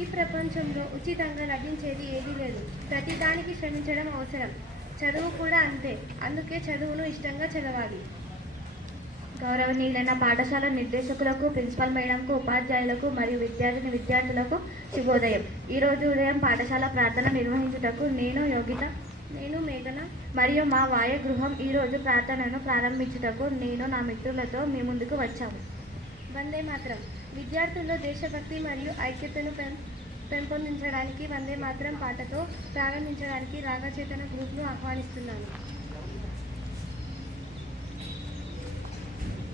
ఈ ప్రపంచంలో ఉచితంగా లభించేది ఏదీ లేదు. ప్రతిదానికి శ్రమించడం అవసరం. చదువు కూడా అంతే. అందుకే చదువును ఇష్టంగా చదవాలి. గౌరవనీయులైన పాఠశాల నిర్దేశకులకు, ప్రిన్సిపల్ మేడంకు, ఉపాధ్యాయులకు మరియు విద్యార్థులకు శుభోదయం. ఈరోజు ఉదయం పాఠశాల ప్రార్థన నిర్వహించుటకు నేను మేఘన మరియు మా వాయ గృహం ఈరోజు ప్రార్థనను ప్రారంభించుటకు నేను నా మిత్రులతో మీ ముందుకు వచ్చాము. వందే మాత్రం. విద్యార్థుల్లో దేశభక్తి మరియు ఐక్యతను పెంపొందించడానికి వందే మాత్రం పాటతో ప్రారంభించడానికి రాగచేతన గ్రూప్ను ఆహ్వానిస్తున్నాను.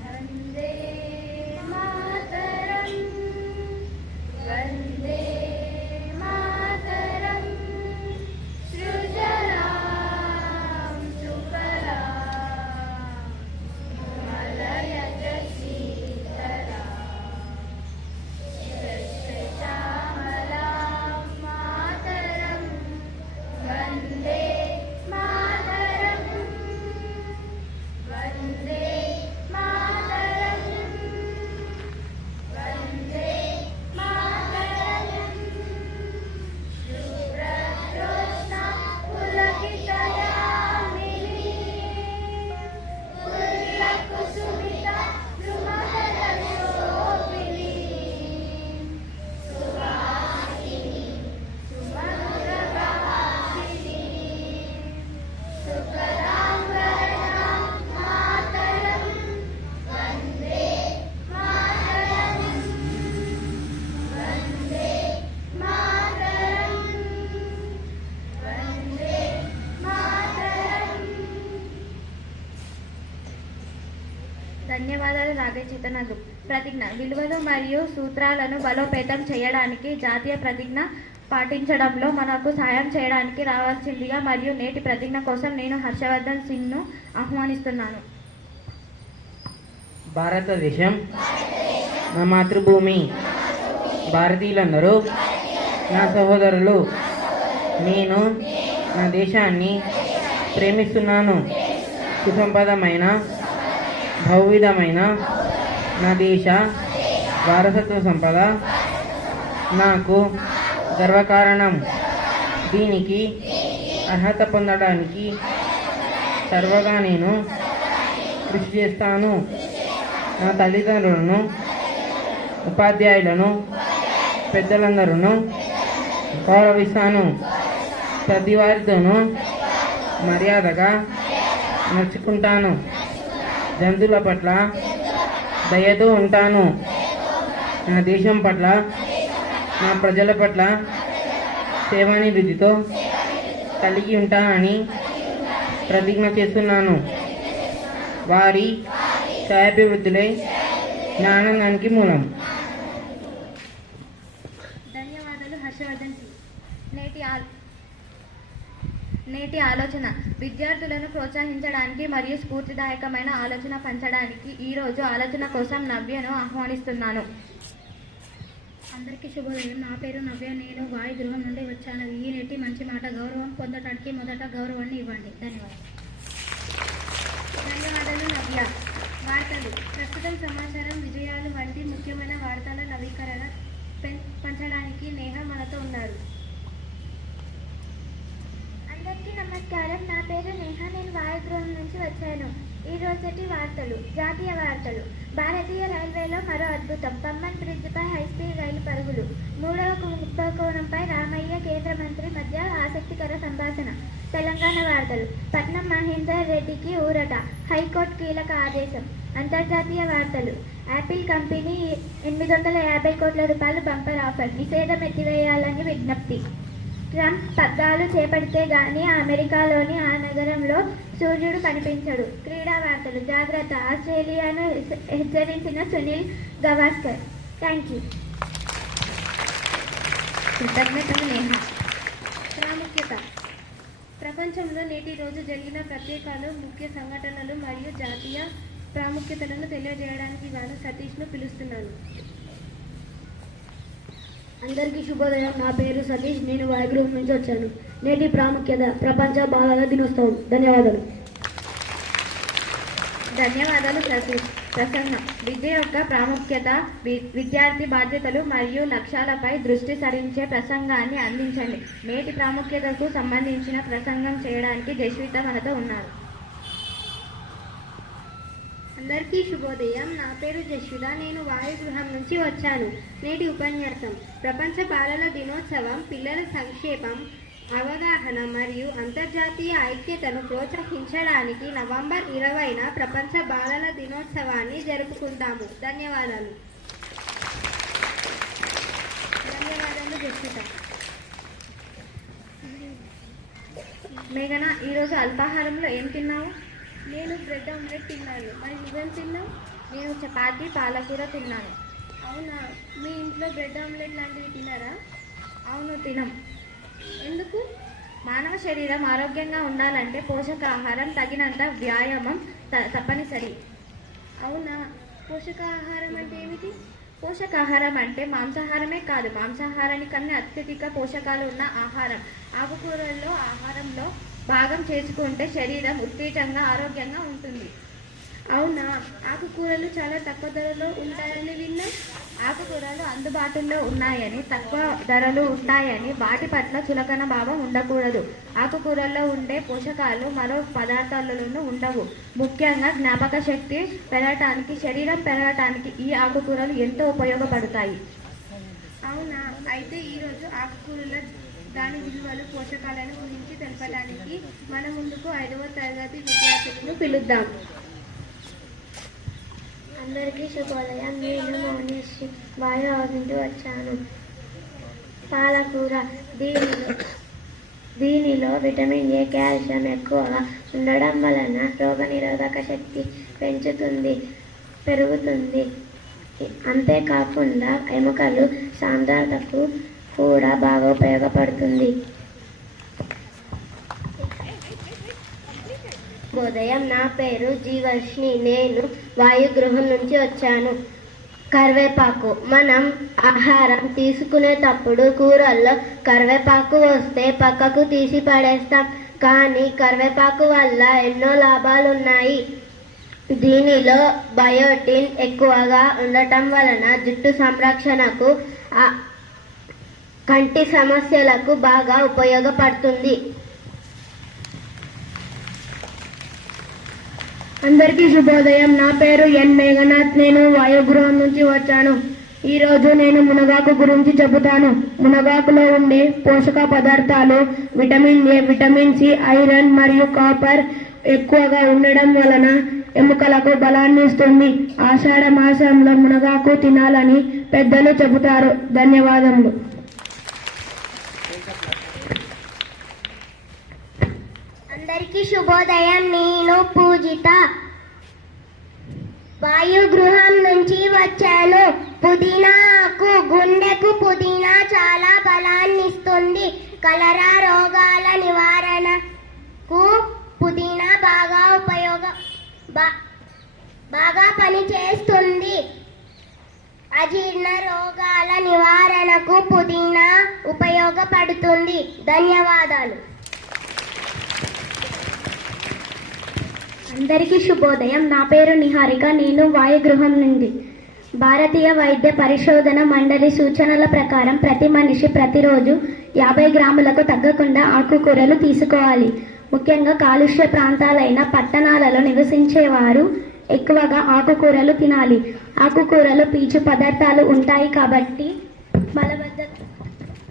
వందే మాతరం, వందే మాతరం, సృజనాం సుఫలాం మలయజ శీతలాం సస్యశ్యామలాం మాతరం, వందే మాతరం, వందే మాతరం, వందే మాతరం. శుభ్రజ్యోత్స్నా పులకితయామినీ, పుల్యకుసుమిత ద్రుమదళశోభినీ, సువాసినీ సుమధురభాషినీ, సుకరాం వరదాం మాతరం, వందే మాతరం, వందే మాతరం, వందే మాతరం. ధన్యవాదాలు రాగే చేతన గ్రూప్. ప్రతిజ్ఞ. విలువలు మరియు సూత్రాలను బలోపేతం చేయడానికి జాతీయ ప్రతిజ్ఞ పాటించడంలో మనకు సాయం చేయడానికి రావాల్సిందిగా మరియు నేటి ప్రతిజ్ఞ కోసం నేను హర్షవర్ధన్ సింగ్ను ఆహ్వానిస్తున్నాను. భారతదేశం నా మాతృభూమి. భారతీయులందరూ నా సహోదరులు. నేను నా దేశాన్ని ప్రేమిస్తున్నాను. సుసంపదమైన బహువిధమైన నా దేశ వారసత్వ సంపద నాకు గర్వకారణం. దీనికి అర్హత పొందడానికి సర్వగా నేను కృషి చేస్తాను. నా తల్లిదండ్రులను, ఉపాధ్యాయులను, పెద్దలందరూ గౌరవిస్తాను. ప్రతి వారితోనూ మర్యాదగా నడుచుకుంటాను. జంతువుల పట్ల దయతో ఉంటాను. నా దేశం పట్ల, నా ప్రజల పట్ల సేవానివృత్తితో కలిగి ఉంటానని ప్రతిజ్ఞ చేస్తున్నాను. వారి ఛాయాభివృద్ధిలే నా ఆనందానికి మూలం. ధన్యవాదాలు హర్షవర్ధన్ సింగ్. నేటి ఆలోచన. విద్యార్థులను ప్రోత్సహించడానికి మరియు స్ఫూర్తిదాయకమైన ఆలోచన పంచడానికి ఈరోజు ఆలోచన కోసం నవ్యను ఆహ్వానిస్తున్నాను. అందరికీ శుభోదయం. నా పేరు నవ్య. నేను వాయు గృహం నుండి వచ్చాను. ఈ నేటి మంచి మాట. గౌరవం పొందడానికి మొదట గౌరవాన్ని ఇవ్వండి. ధన్యవాదాలు నవ్య. వార్తలు. ప్రస్తుతం సమాచారం, విజయాలు వంటి ముఖ్యమైన వార్తల నవీకరణ పంచడానికి నేహ మనతో ఉన్నారు. అందరికీ నమస్కారం. నా పేరు నేహ. నేను వాయుగృహం నుంచి వచ్చాను. ఈ రోజటి వార్తలు. జాతీయ వార్తలు. భారతీయ రైల్వేలో మరో అద్భుతం. పమ్మన్ బ్రిడ్జిపై హైస్పీడ్ రైలు పరుగులు. 3వ కుంభకోణంపై రామయ్య కేంద్ర మంత్రి మధ్య ఆసక్తికర సంభాషణ. తెలంగాణ వార్తలు. పట్నం మహేందర్ రెడ్డికి ఊరట. హైకోర్టు కీలక ఆదేశం. అంతర్జాతీయ వార్తలు. యాపిల్ కంపెనీ 850 కోట్ల రూపాయలు బంపర్ ఆఫర్. నిషేధం ఎత్తివేయాలని విజ్ఞప్తి. ట్రంప్ పగ్గాలు చేపడితే గానీ అమెరికాలోని ఆ నగరంలో సూర్యుడు కనిపించడు. క్రీడా వార్తలు. జాగ్రత్త. ఆస్ట్రేలియాను హెచ్చరించిన సునీల్ గవాస్కర్. Thank you. కృతజ్ఞతలు నేహ. ప్రాముఖ్యత. ప్రపంచంలో నేటి రోజు జరిగిన ప్రత్యేకాలు, ముఖ్య సంఘటనలు మరియు జాతీయ ప్రాముఖ్యతలను తెలియజేయడానికి గాను సతీష్ను పిలుస్తున్నాను. అందరికీ శుభోదయం. నా పేరు సతీష్. నేను వాయుగృహం నుంచి వచ్చాను. నేటి ప్రాముఖ్యత. ప్రపంచ బాలల దినోత్సవం. ధన్యవాదాలు. ధన్యవాదాలు సతీష్. ప్రసంగం విద్య యొక్క ప్రాముఖ్యత, విద్యార్థి బాధ్యతలు మరియు లక్ష్యాలపై దృష్టి సారించే ప్రసంగాన్ని అందించండి. నేటి ప్రాముఖ్యతకు సంబంధించిన ప్రసంగం చేయడానికి జస్విత మనతో ఉన్నారు. అందరికీ శుభోదయం. నా పేరు జస్విత. నేను వాయుగృహం నుంచి వచ్చాను. నేటి ఉపన్యాసం ప్రపంచ బాలల దినోత్సవం పిల్లల సంక్షేమం, అవగాహన మరియు అంతర్జాతీయ ఐక్యతను ప్రోత్సహించడానికి నవంబర్ 20న ప్రపంచ బాలల దినోత్సవాన్ని జరుపుకుంటాము. ధన్యవాదాలు జస్విత. మేఘన, ఈరోజు అల్పాహారంలో ఏం తిన్నావు? నేను బ్రెడ్ ఆమ్లెట్ తిన్నాను. మరి నువ్వేం తిన్నావు? నేను చపాతీ పాలకూర తిన్నాను. అవునా, మీ ఇంట్లో బ్రెడ్ ఆమ్లెట్ లాంటివి తిన్నారా? అవును, తినం. ఎందుకు? మానవ శరీరం ఆరోగ్యంగా ఉండాలంటే పోషకాహారం, తగినంత వ్యాయామం తప్పనిసరి. అవునా, పోషకాహారం అంటే ఏమిటి? పోషకాహారం అంటే మాంసాహారమే కాదు, మాంసాహారాని కన్నా అత్యధిక పోషకాలు ఉన్న ఆహారం. ఆకుకూరల్లో ఆహారంలో భాగం చేసుకుంటే శరీరం ఉత్తేజంగా ఆరోగ్యంగా ఉంటుంది. అవునా, ఆకుకూరలు చాలా తక్కువ ధరలో ఉంటాయని విన్నా. ఆకుకూరలు అందుబాటులో ఉన్నాయని, తక్కువ ధరలు ఉంటాయని వాటి పట్ల చులకన భావం ఉండకూడదు. ఆకుకూరల్లో ఉండే పోషకాలు మరో పదార్థాలలోనూ ఉండవు. ముఖ్యంగా జ్ఞాపక శక్తి పెరగటానికి, శరీరం పెరగటానికి ఈ ఆకుకూరలు ఎంతో ఉపయోగపడతాయి. అవునా, అయితే ఈరోజు ఆకుకూరల దాని విలువలు, పోషకాలను గురించి తెలపడానికి మన ముందుకు 5వ తరగతి విద్యార్థులను పిలుద్దాం. అందరికీ శుభోదయం. నేను మౌనిశ్రీ వాయుగృహం నుండి వచ్చాను. పాలకూర దీనిలో విటమిన్ ఏ, కాల్షియం ఎక్కువగా ఉండడం వలన రోగనిరోధక శక్తి పెరుగుతుంది. అంతేకాకుండా ఎముకలు సాంద్రతకు కూడా బాగా ఉపయోగపడుతుంది. ఉదయం, నా పేరు జీవర్షిని. నేను వాయుగృహం నుంచి వచ్చాను. కరివేపాకు మనం ఆహారం తీసుకునేటప్పుడు కూరల్లో కరివేపాకు వస్తే పక్కకు తీసి పడేస్తాం. కానీ కరివేపాకు వల్ల ఎన్నో లాభాలు ఉన్నాయి. దీనిలో బయోటిన్ ఎక్కువగా ఉండటం వలన జుట్టు సంరక్షణకు, కంటి సమస్యలకు బాగా ఉపయోగపడుతుంది. అందరికీ శుభోదయం. నా పేరు ఎన్ మేఘనాథ్. నేను వాయుగృహం నుంచి వచ్చాను. ఈరోజు నేను మునగాకు గురించి చెబుతాను. మునగాకులో ఉండే పోషక పదార్థాలు vitamin A, vitamin C, iron మరియు కాపర్ ఎక్కువగా ఉండడం వలన ఎముకలకు బలాన్ని ఇస్తుంది. ఆషాఢ మాసంలో మునగాకు తినాలని పెద్దలు చెబుతారు. ధన్యవాదములు. అందరికీ శుభోదయం. నేను పూజిత వాయుగృహం నుంచి వచ్చాను. పుదీనాకు, గుండెకు పుదీనా చాలా బలాన్నిస్తుంది. కలరా రోగాల నివారణకు పుదీనా బాగా పనిచేస్తుంది. అజీర్ణ రోగాల నివారణకు పుదీనా ఉపయోగపడుతుంది. ధన్యవాదాలు. అందరికీ శుభోదయం. నా పేరు నిహారిక. నేను వాయుగృహం నుండి. భారతీయ వైద్య పరిశోధన మండలి సూచనల ప్రకారం ప్రతి మనిషి ప్రతిరోజు 50 గ్రాములకు తగ్గకుండా ఆకుకూరలు తీసుకోవాలి. ముఖ్యంగా కాలుష్య ప్రాంతాలైన పట్టణాలలో నివసించేవారు ఎక్కువగా ఆకుకూరలు తినాలి. ఆకుకూరలు పీచు పదార్థాలు ఉంటాయి కాబట్టి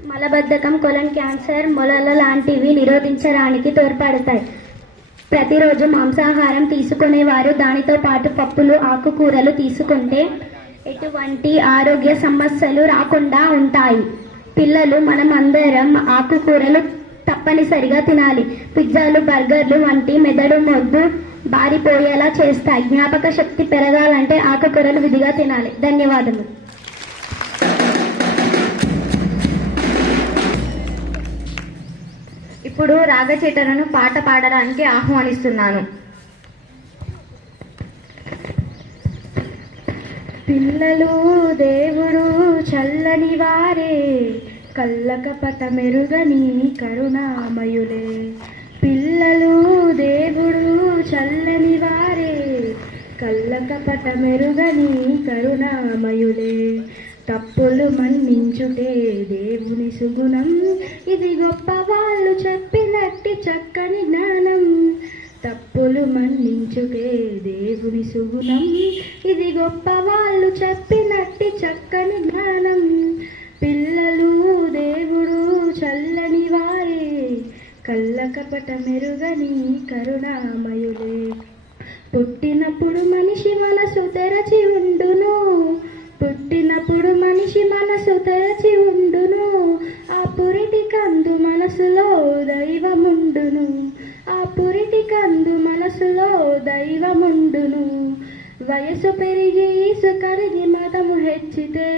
మలబద్ధకం, కొలన్ క్యాన్సర్, మొలల లాంటివి నిరోధించడానికి తోడ్పడతాయి. ప్రతిరోజు మాంసాహారం తీసుకునేవారు దానితో పాటు పప్పులు, ఆకుకూరలు తీసుకుంటే ఎటువంటి ఆరోగ్య సమస్యలు రాకుండా ఉంటాయి. పిల్లలు, మనం అందరం ఆకుకూరలు తప్పనిసరిగా తినాలి. పిజ్జాలు, బర్గర్లు వంటి మెదడు మొద్దు బారిపోయేలా చేస్తాయి. జ్ఞాపక శక్తి పెరగాలంటే ఆకుకూరలు విధిగా తినాలి. ధన్యవాదములు. ఇప్పుడు రాగచేటలను పాట పాడడానికి ఆహ్వానిస్తున్నాను. పిల్లలు దేవుడు చల్లని వారే, కళ్ళకపట మెరుగని కరుణామయులే. పిల్లలు దేవుడు చల్లని వారే, కళ్ళకపట మెరుగని కరుణామయులే తప్పులు మన్నించుటే దేవుని సుగుణం ఇది గొప్ప వాళ్ళు చెప్పినట్టి చక్కని జ్ఞానం తప్పులు మన్నించుటే దేవుని సుగుణం ఇది గొప్ప వాళ్ళు చెప్పినట్టి చక్కని జ్ఞానం పిల్లలు దేవుడు చల్లని వారే కళ్ళకపట మెరుగని కరుణామయులే పుట్టినప్పుడు మనిషి మనసు తెరచి ఉండును పుట్టినప్పుడు మనిషి మనసు తెరచి ఉండును ఆ పురిటి కందు మనసులో దైవముండును ఆ పురిటి కందు మనసులో దైవముండును వయసు పెరిగి ఈసు కరిగి మదము హెచ్చితే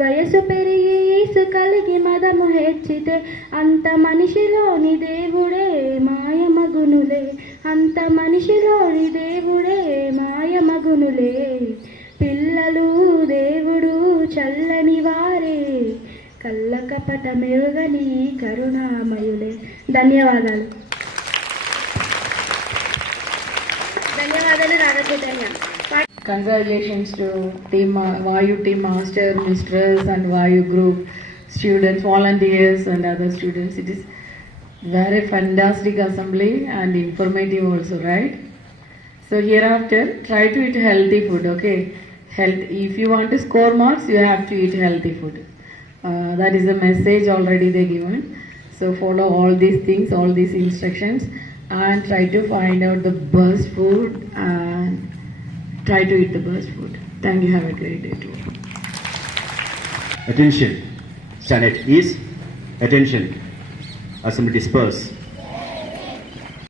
వయసు పెరిగి ఈసు కలిగి మదము హెచ్చితే అంత మనిషిలోని దేవుడే మాయమగునులే అంత మనిషిలోని దేవుడే మాయమగునులే పిల్లలు దేవుడు చల్లని వారే కళ్ళకపట మెరుగని కరుణామయులే ధన్యవాదాలు రాగచైతన్య Congratulations to team Vayu team master, mistress and Vayu group students, volunteers and other students. It is very fantastic assembly and informative also, right? So hereafter try to eat healthy food, okay? Health. If you want to score marks, you have to eat healthy food. That is the message already they given. So follow all these things, all these instructions, and try to find out the best food and try to eat the best food. Thank you. Have a great day too. Attention. Standard is attention. Assembly disperse.